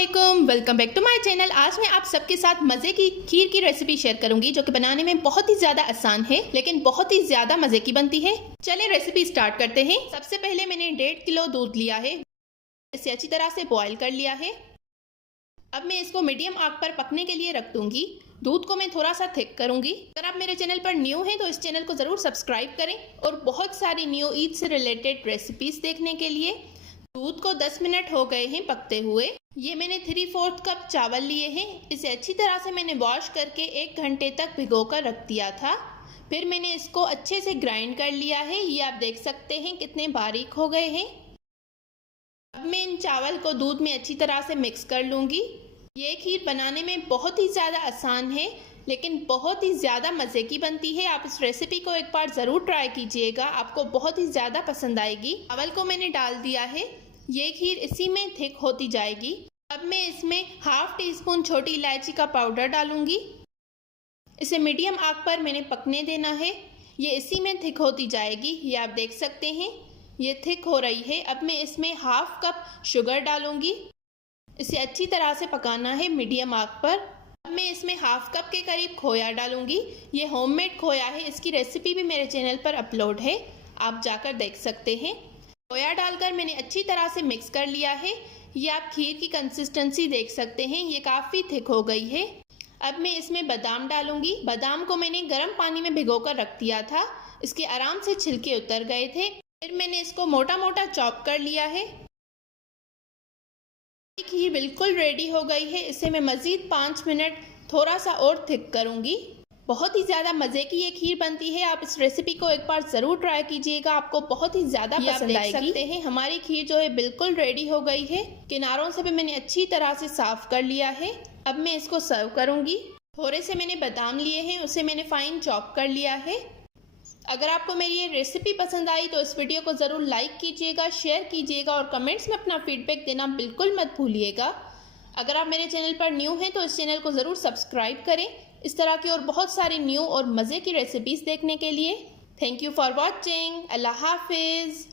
अस्सलामुअलैकुम, welcome back to my channel. आज मैं आप सबके साथ मज़े की खीर की रेसिपी शेयर करूंगी जो कि बनाने में बहुत ही ज़्यादा आसान है लेकिन बहुत ही ज़्यादा मज़े की बनती है। चलें रेसिपी स्टार्ट करते हैं। सबसे पहले मैंने 1.5 किलो दूध लिया है, इसे अच्छी तरह से बॉयल कर लिया है। अब मैं इसको मीडियम आग पर पकने के लिए रख दूंगी। दूध को मैं थोड़ा सा थिक करूंगी। अगर आप मेरे चैनल पर न्यू हैं तो इस चैनल को ज़रूर सब्सक्राइब करें और बहुत सारी न्यू ईद से रिलेटेड रेसिपीज़ देखने के लिए। दूध को 10 मिनट हो गए हैं पकते हुए। ये मैंने 3/4 कप चावल लिए हैं। इसे अच्छी तरह से मैंने वॉश करके 1 घंटे तक भिगोकर रख दिया था। फिर मैंने इसको अच्छे से ग्राइंड कर लिया है। ये आप देख सकते हैं कितने बारीक हो गए हैं। अब मैं इन चावल को दूध में अच्छी तरह से मिक्स कर लूँगी। ये खीर बनाने में बहुत ही ज़्यादा आसान है लेकिन बहुत ही ज़्यादा मज़े की बनती है। आप इस रेसिपी को एक बार ज़रूर ट्राई कीजिएगा, आपको बहुत ही ज़्यादा पसंद आएगी। चावल को मैंने डाल दिया है। ये खीर इसी में थिक होती जाएगी। अब मैं इसमें 1/2 टीस्पून छोटी इलायची का पाउडर डालूंगी। इसे मीडियम आग पर मैंने पकने देना है। ये इसी में थिक होती जाएगी। ये आप देख सकते हैं ये थिक हो रही है। अब मैं इसमें 1/2 कप शुगर डालूंगी। इसे अच्छी तरह से पकाना है मीडियम आग पर। अब मैं इसमें 1/2 कप के करीब खोया डालूंगी। ये होममेड खोया है, इसकी रेसिपी भी मेरे चैनल पर अपलोड है, आप जाकर देख सकते हैं। खोया डालकर मैंने अच्छी तरह से मिक्स कर लिया है। ये आप खीर की कंसिस्टेंसी देख सकते हैं, ये काफ़ी थिक हो गई है। अब मैं इसमें बादाम डालूंगी। बादाम को मैंने गर्म पानी में भिगोकर रख दिया था, इसके आराम से छिलके उतर गए थे। फिर मैंने इसको मोटा मोटा चॉप कर लिया है। खीर बिल्कुल रेडी हो गई है। इसे मैं मज़ीद 5 मिनट थोड़ा सा और थिक करूँगी। बहुत ही ज़्यादा मज़े की ये खीर बनती है। आप इस रेसिपी को एक बार ज़रूर ट्राई कीजिएगा, आपको बहुत ही ज़्यादा पसंद आएगी। देख सकते हैं हमारी खीर जो है बिल्कुल रेडी हो गई है। किनारों से भी मैंने अच्छी तरह से साफ़ कर लिया है। अब मैं इसको सर्व करूँगी। थोड़े से मैंने बादाम लिए हैं, उसे मैंने फाइन चॉप कर लिया है। अगर आपको मेरी ये रेसिपी पसंद आई तो इस वीडियो को ज़रूर लाइक कीजिएगा, शेयर कीजिएगा और कमेंट्स में अपना फीडबैक देना बिल्कुल मत भूलिएगा। अगर आप मेरे चैनल पर न्यू हैं तो इस चैनल को ज़रूर सब्सक्राइब करें इस तरह की और बहुत सारी न्यू और मज़े की रेसिपीज़ देखने के लिए। Thank you for watching. अल्लाह हाफिज़।